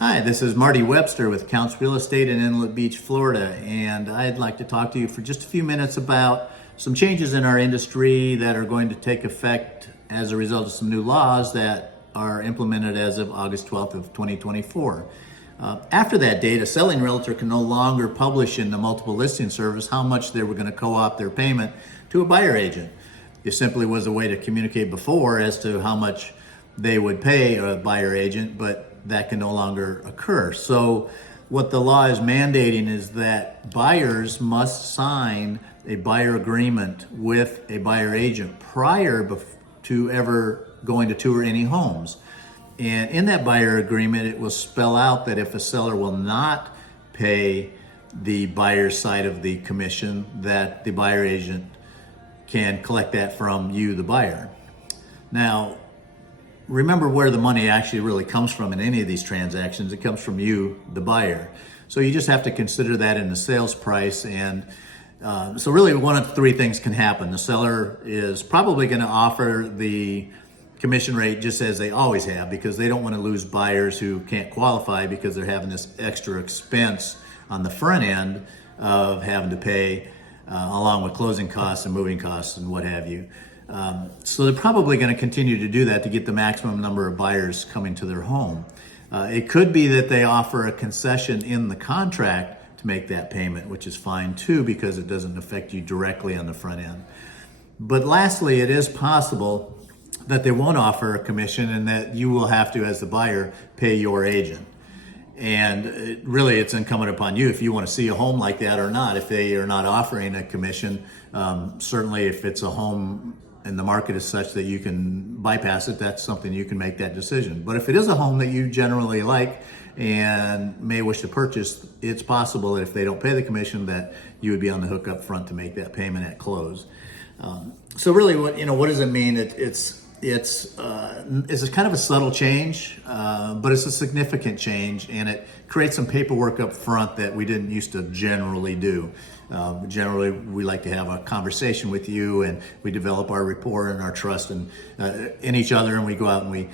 Hi, this is Marty Webster with Counts Real Estate in Inlet Beach, Florida, and I'd like to talk to you for just a few minutes about some changes in our industry that are going to take effect as a result of some new laws that are implemented as of August 12th of 2024. After that date, a selling realtor can no longer publish in the multiple listing service how much they were going to co-op their payment to a buyer agent. It simply was a way to communicate before as to how much they would pay a buyer agent, but that can no longer occur. So what the law is mandating is that buyers must sign a buyer agreement with a buyer agent prior to ever going to tour any homes. And in that buyer agreement, it will spell out that if a seller will not pay the buyer's side of the commission, that the buyer agent can collect that from you, the buyer. Now, remember where the money actually really comes from in any of these transactions. It comes from you, the buyer. So you just have to consider that in the sales price. And so really one of three things can happen. The seller is probably going to offer the commission rate just as they always have, because they don't want to lose buyers who can't qualify because they're having this extra expense on the front end of having to pay along with closing costs and moving costs and what have you. So they're probably going to continue to do that to get the maximum number of buyers coming to their home. It could be that they offer a concession in the contract to make that payment, which is fine too, because it doesn't affect you directly on the front end. But lastly, it is possible that they won't offer a commission and that you will have to, as the buyer, pay your agent. And really, it's incumbent upon you if you want to see a home like that or not. If they are not offering a commission, certainly if it's a home and the market is such that you can bypass it, that's something you can make that decision. But if it is a home that you generally like and may wish to purchase, it's possible that if they don't pay the commission, that you would be on the hook up front to make that payment at close. So really, what does it mean? It's a kind of a subtle change, but it's a significant change, and it creates some paperwork up front that we didn't used to generally do. Generally, we like to have a conversation with you, and we develop our rapport and our trust in each other, and we go out and we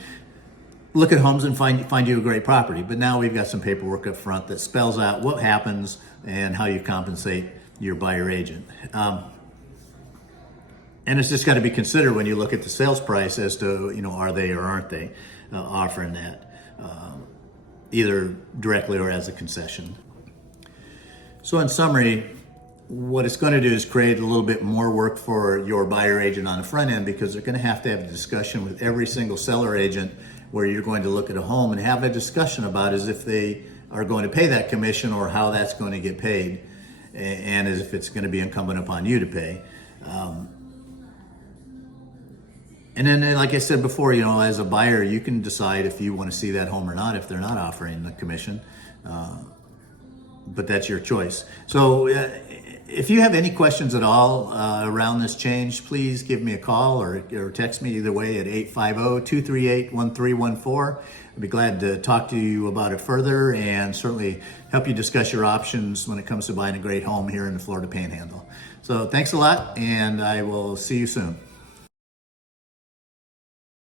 look at homes and find you a great property. But now we've got some paperwork up front that spells out what happens and how you compensate your buyer agent. And it's just got to be considered when you look at the sales price as to, are they or aren't they offering that, either directly or as a concession. So in summary, what it's going to do is create a little bit more work for your buyer agent on the front end, because they're going to have a discussion with every single seller agent where you're going to look at a home and have a discussion about as if they are going to pay that commission or how that's going to get paid, and as if it's going to be incumbent upon you to pay. And then, like I said before, as a buyer, you can decide if you want to see that home or not if they're not offering the commission. But that's your choice. So if you have any questions at all around this change, please give me a call or text me either way at 850-238-1314. I'd be glad to talk to you about it further and certainly help you discuss your options when it comes to buying a great home here in the Florida Panhandle. So thanks a lot, and I will see you soon.